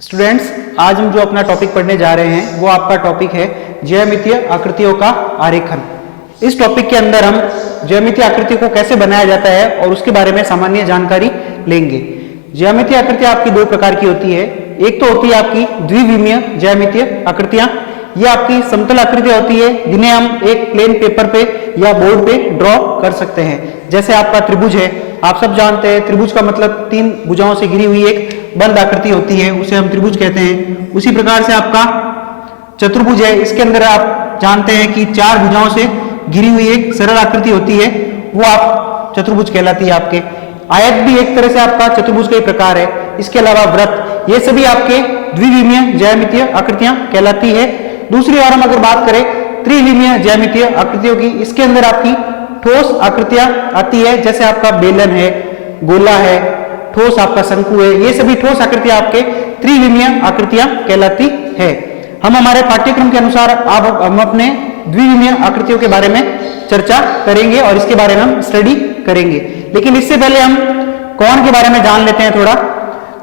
Students, आज हम जो अपना टॉपिक पढ़ने जा रहे हैं वो आपका टॉपिक है ज्यामितीय आकृतियों का आरेखन। इस टॉपिक के अंदर हम ज्यामितीय आकृति को कैसे बनाया जाता है और उसके बारे में सामान्य जानकारी लेंगे। ज्यामितीय आकृतियां आपकी दो प्रकार की होती है। एक तो होती है आपकी द्विविमीय ज्यामितीय आकृतियां। ये आपकी समतल आकृतियां होती है जिन्हें हम एक प्लेन पेपर पे या बोर्ड पे ड्रॉ कर सकते हैं। जैसे आपका त्रिभुज है, आप सब जानते हैं त्रिभुज का मतलब तीन भुजाओं से घिरी हुई एक बंद आकृति होती है, उसे हम त्रिभुज कहते हैं। उसी प्रकार से आपका चतुर्भुज है, इसके अंदर आप जानते हैं कि चार भुजाओं से घिरी हुई एक सरल आकृति होती है, वो आप चतुर्भुज कहलाती है। आपके आयत भी एक तरह से आपका चतुर्भुज का ही प्रकार है। इसके अलावा वृत्त, ये सभी आपके द्विविमीय ज्यामितीय आकृतियां कहलाती है। दूसरी ओर हम अगर बात करें त्रिविमीय ज्यामितीय आकृतियों की, इसके अंदर आपकी ठोस आकृतियां आती है, जैसे आपका बेलन है, गोला है, ठोस आपका शंकु है। ये सभी ठोस आकृतियां आपके त्रिविमीय आकृतियां कहलाती है। हम हमारे पाठ्यक्रम के अनुसार हम अपने द्विविमीय आकृतियों के बारे में चर्चा करेंगे और इसके बारे में हम स्टडी करेंगे। लेकिन इससे पहले हम कोण के बारे में जान लेते हैं थोड़ा।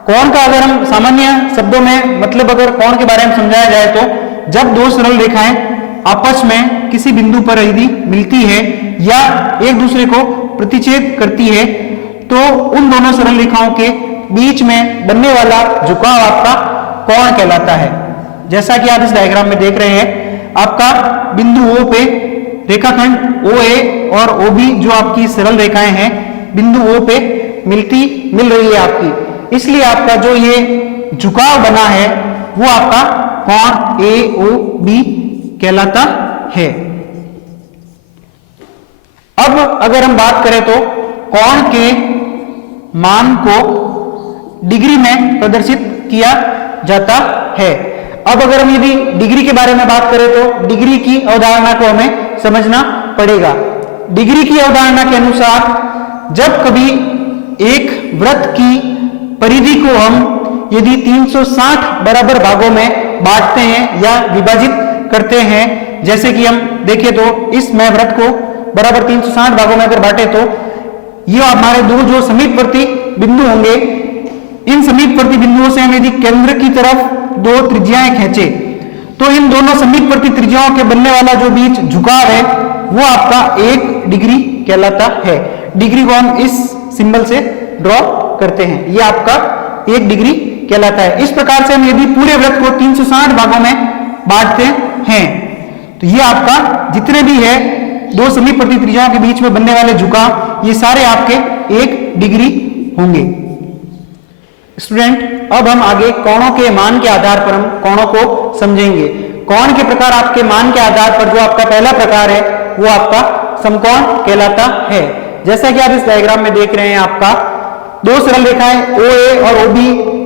कोण का अगर हम सामान्य शब्दों में मतलब अगर कोण के बारे में समझाया जाए तो जब दो सरल रेखाएं आपस में किसी बिंदु पर यदि मिलती है या एक दूसरे को प्रतिच्छेद करती है तो उन दोनों सरल रेखाओं के बीच में बनने वाला झुकाव आपका कोण कहलाता है। जैसा कि आप इस डायग्राम में देख रहे हैं, आपका बिंदु O पे रेखाखंड OA और OB जो आपकी सरल रेखाएं हैं बिंदु O पे मिल रही है आपकी, इसलिए आपका जो ये झुकाव बना है वो आपका कोण AOB कहलाता है। अब अगर हम बात करें तो कोण के मान को डिग्री में प्रदर्शित किया जाता है। अब अगर हम यदि डिग्री के बारे में बात करें तो डिग्री की अवधारणा को हमें समझना पड़ेगा। डिग्री की अवधारणा के अनुसार जब कभी एक वृत्त की परिधि को हम यदि 360 बराबर भागों में बांटते हैं या विभाजित करते हैं, जैसे कि हम देखें तो इस मैं वृत्त को बराबर 360 भागों में अगर बांटे तो ये हमारे दो जो समीपवर्ती बिंदु होंगे, इन समीपवर्ती बिंदुओं से हम यदि केंद्र की तरफ दो त्रिज्याएं खींचे तो इन दोनों समीपवर्ती त्रिज्याओं के बनने वाला जो बीच झुकाव है वो आपका 1 डिग्री कहलाता है। डिग्री को हम इस सिंबल से ड्रॉ करते हैं, ये आपका 1 डिग्री कहलाता है। इस प्रकार से हम यदि पूरे वृत्त को 360 भागों में बांटते हैं तो ये आपका जितने भी है दो समीपवर्ती त्रिज्याओं के बीच में बनने वाले झुकाव ये सारे आपके 1 डिग्री होंगे। स्टूडेंट, अब हम आगे कोणों के मान के आधार पर हम कोणों को समझेंगे। कोण के प्रकार आपके मान के आधार पर जो आपका पहला प्रकार है वो आपका समकोण कहलाता है। जैसा कि आप इस डायग्राम में देख रहे हैं, आपका दो सरल रेखाएं OA और OB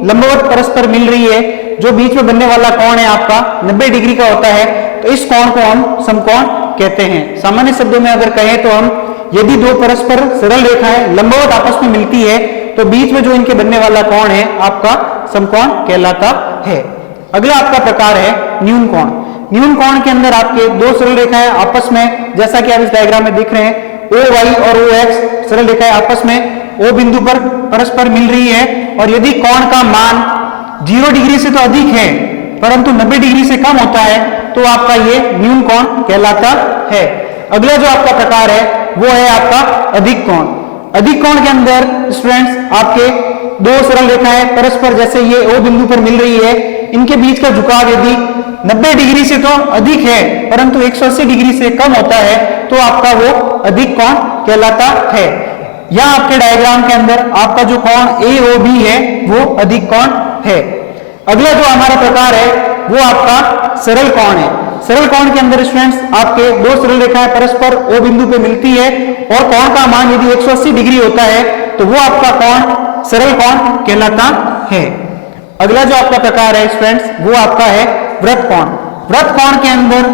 लंबवत परस्पर मिल रही है, जो बीच में बनने वाला कोण है आपका 90 डिग्री का होता है, तो इस कोण को हम समकोण कहते हैं। सामान्य शब्दों में अगर कहें तो हम यदि दो परस्पर सरल रेखाएं लंबवत आपस में मिलती है तो बीच में जो इनके बनने वाला कोण है आपका समकोण कहलाता है। अगला आपका प्रकार है न्यून कोण। न्यून कोण के अंदर आपके दो सरल रेखाएं आपस में, जैसा कि आप इस डायग्राम में दिख रहे हैं, OY और OX सरल रेखाएं आपस में O बिंदु पर परस्पर मिल रही है और यदि कोण का मान 0 डिग्री से तो अधिक है परंतु 90 डिग्री से कम होता है तो आपका ये न्यून कोण कहलाता है। अगला जो आपका प्रकार है वो है आपका अधिक कोण। अधिक कोण के अंदर स्टूडेंट्स आपके दो सरल रेखाएं परस्पर जैसे ये O बिंदु पर मिल रही है, इनके बीच का झुकाव यदि 90 डिग्री से तो अधिक है परंतु 180 डिग्री से कम होता है तो आपका वो अधिक कोण कहलाता है। यहाँ आपके डायग्राम के अंदर आपका जो कोण AOB है वो अधिक कोण है। अगला जो हमारा प्रकार है वो आपका सरल कोण है। सरल कोण के अंदर स्टूडेंट्स आपके दो सरल रेखाएं परस्पर O बिंदु पे मिलती है और कोण का मान यदि 180 डिग्री होता है तो वो आपका कोण सरल कोण कहलाता है। अगला जो आपका प्रकार है स्टूडेंट्स वो आपका है वृत्त कोण। वृत्त कोण के अंदर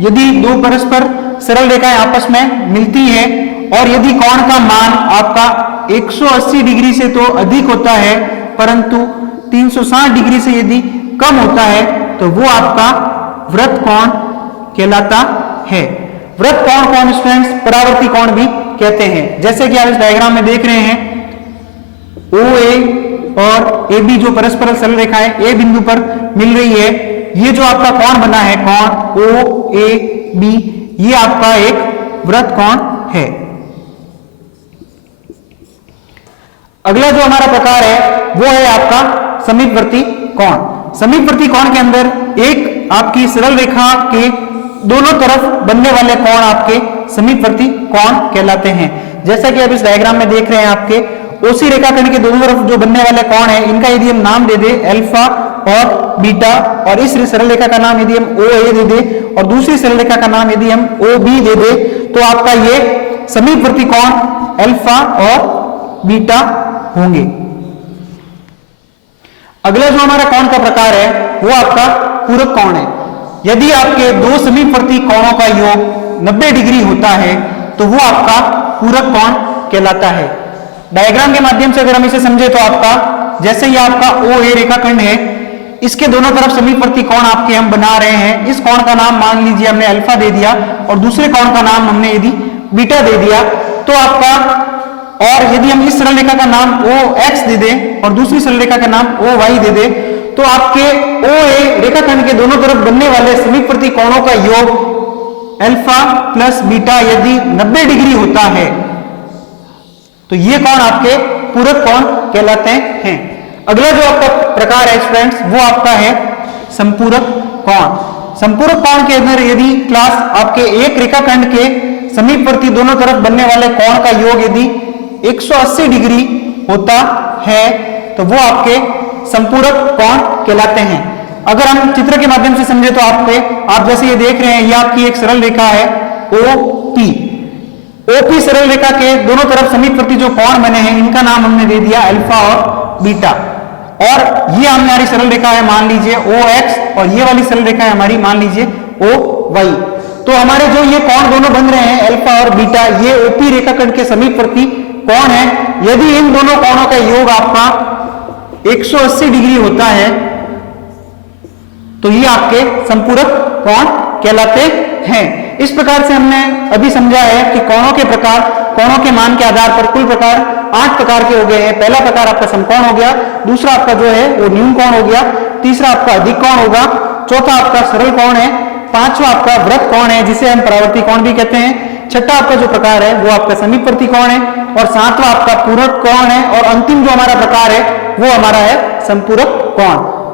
यदि दो परस्पर सरल रेखाएं आपस में मिलती है और यदि कोण का मान आपका 180 डिग्री से तो अधिक होता है परंतु 360 डिग्री से यदि कम होता है तो वो आपका वृत्त कोण कहलाता है। वृत्त कोण को स्टूडेंट्स परावर्ती कोण भी कहते हैं। जैसे कि आप इस डायग्राम में देख रहे हैं, OA और ए बी जो परस्पर सरल रेखा है ए बिंदु पर मिल रही है, ये जो आपका कोण बना है कोण ओ ए बी, ये आपका एक वृत्त कोण है। अगला जो हमारा प्रकार है वो है आपका समीपवर्ती कोण। समीपवर्ती कोण के अंदर एक आपकी सरल रेखा के दोनों तरफ बनने वाले कोण आपके समीपवर्ती कोण कहलाते हैं। जैसा कि आप इस डायग्राम में देख रहे हैं, आपके ओसी रेखाखंड के दोनों तरफ जो बनने वाले कोण है, इनका यदि हम नाम दे दे अल्फा और बीटा, और इस सरल रेखा का नाम यदि हम ओ ए दे दे और दूसरी सरल रेखा का नाम यदि हम ओ बी दे दे, तो आपका ये समीपवर्ती कोण अल्फा और बीटा होंगे। अगला जो हमारा कोण का प्रकार है वो आपका पूरक कोण है। यदि आपके दो समीपवर्ती कोणों का योग 90 डिग्री होता है तो वो आपका पूरक कोण कहलाता है। डायग्राम के माध्यम से अगर हम इसे समझे तो आपका जैसे ये आपका ओ ए रेखाखंड है, इसके दोनों तरफ समीपवर्ती कोण आपके हम बना रहे हैं। इस कोण का नाम मान लीजिए हमने अल्फा दे दिया और दूसरे कोण का नाम हमने यदि बीटा दे दिया, तो आपका, और यदि हम इस सरल रेखा का नाम ओ एक्स दे दें और दूसरी सरल रेखा का नाम ओ वाई दे दें, तो आपके ओ ए रेखाखंड के दोनों तरफ बनने वाले समीपवर्ती कोणों का योग अल्फा प्लस बीटा यदि 90 डिग्री होता है तो ये कोण आपके पूरक कोण कहलाते हैं। अगला जो आपका प्रकार है फ्रेंड्स वो आपका है संपूरक कोण। संपूरक कोण के अंदर यदि क्लास आपके एक रेखाखंड के समीपवर्ती दोनों तरफ बनने वाले कोण का योग यदि 180 डिग्री होता है तो वो आपके संपूरक कोण कहलाते हैं। अगर हम चित्र के माध्यम से समझे तो आप जैसे ये देख रहे हैं, ये आपकी एक सरल रेखा है ओपी। ओपी सरल रेखा के दोनों तरफ समीपवर्ती जो कोण बने हैं इनका नाम हमने दे दिया अल्फा और बीटा, और ये हमारी सरल रेखा है मान लीजिए ओ एक्स, और ये वाली सरल रेखा है हमारी मान लीजिए ओ वाई। तो हमारे जो ये कोण दोनों बन रहे हैं अल्फा और बीटा, ये ओपी रेखाखंड के समीपवर्ती कोण है। यदि इन दोनों कोणों का योग आपका 180 डिग्री होता है तो ये आपके संपूरक कोण कहलाते हैं। इस प्रकार से हमने अभी समझा है कि कोणों के प्रकार, कोणों के मान के आधार पर कुल प्रकार 8 प्रकार के हो गए हैं। पहला प्रकार आपका समकोण हो गया, दूसरा आपका जो है वो न्यून कोण हो गया, तीसरा आपका अधिक कोण होगा, चौथा आपका सरल कोण है, पांचवा आपका वृत्त कोण है जिसे हम परावर्ती कोण भी कहते हैं, छठा आपका जो प्रकार है वो आपका समीपवर्ती कोण है, और सातवां आपका पूरक कोण है, और अंतिम जो हमारा प्रकार है वो हमारा है संपूरक कोण।